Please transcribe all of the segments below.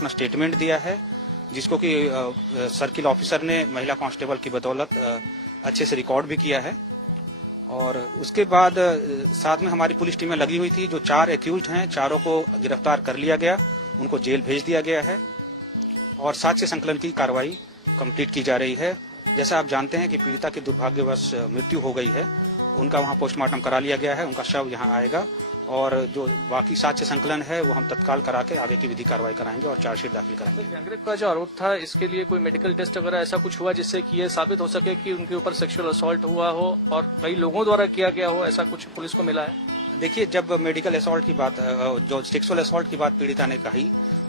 अपना स्टेटमेंट दिया है, जिसको कि सर्किल ऑफिसर ने महिला कांस्टेबल की बदौलत अच्छे से रिकॉर्ड भी किया है। और उसके बाद साथ में हमारी पुलिस टीमें लगी हुई थी। जो 4 एक्यूज्ड हैं, चारों को गिरफ्तार कर लिया गया, उनको जेल भेज दिया गया है और साक्ष्य संकलन की कार्रवाई कंप्लीट की जा रही है। जैसा आप जानते हैं कि पीड़िता की दुर्भाग्यवश मृत्यु हो गई है, उनका वहाँ पोस्टमार्टम करा लिया गया है, उनका शव यहाँ आएगा और जो बाकी साक्ष्य संकलन है वो हम तत्काल करा के आगे की विधि कार्रवाई कराएंगे और चार्जशीट दाखिल करेंगे। का जो आरोप था, इसके लिए कोई मेडिकल टेस्ट वगैरह ऐसा कुछ हुआ जिससे कि ये साबित हो सके कि उनके ऊपर सेक्सुअल असॉल्ट हुआ हो और कई लोगों द्वारा किया गया हो, ऐसा कुछ पुलिस को मिला है? देखिए, जब मेडिकल असॉल्ट की बात, जो सेक्सुअल असॉल्ट की बात पीड़िता ने कही,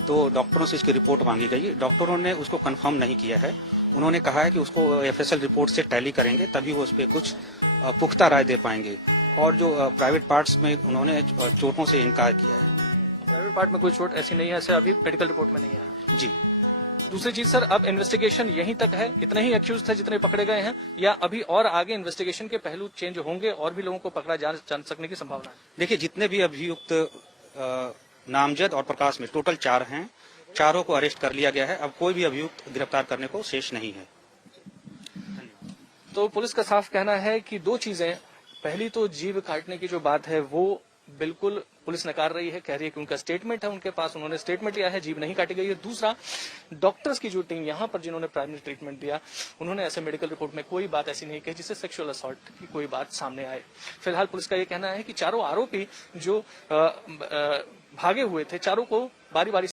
तो डॉक्टरों से इसकी रिपोर्ट मांगी गई। डॉक्टरों ने उसको कंफर्म नहीं किया है। उन्होंने कहा है कि उसको एफएसएल रिपोर्ट से टैली करेंगे, तभी वो उस पर कुछ पुख्ता राय दे पाएंगे। और जो प्राइवेट पार्ट्स में उन्होंने चोटों से इनकार किया है। प्राइवेट पार्ट में कोई चोट ऐसी नहीं है, ऐसे अभी मेडिकल रिपोर्ट में नहीं है। दूसरी चीज सर, अब इन्वेस्टिगेशन यहीं तक है? इतने ही एक्यूज थे जितने पकड़े गए हैं, या अभी और आगे इन्वेस्टिगेशन के पहलू चेंज होंगे और भी लोगों को पकड़ा जा सकने की संभावना है? देखिए, जितने भी अभियुक्त नामजद और प्रकाश में टोटल 4 हैं, चारों को अरेस्ट कर लिया गया है। अब कोई भी अभियुक्त गिरफ्तार करने को शेष नहीं है। तो पुलिस का साफ कहना है कि 2 चीजें, पहली तो जीव काटने की जो बात है वो बिल्कुल पुलिस नकार रही है, कह रही है कि उनका स्टेटमेंट है उनके पास, उन्होंने स्टेटमेंट लिया है, जीव नहीं काटी गई है। दूसरा, डॉक्टर्स की जो टीम यहाँ पर जिन्होंने प्राइमरी ट्रीटमेंट दिया, उन्होंने ऐसे मेडिकल रिपोर्ट में कोई बात ऐसी नहीं कही जिससे सेक्सुअल असॉल्ट की कोई बात सामने आए। फिलहाल पुलिस का ये कहना है कि चारों आरोपी जो भागे हुए थे, चारों को बारी बारी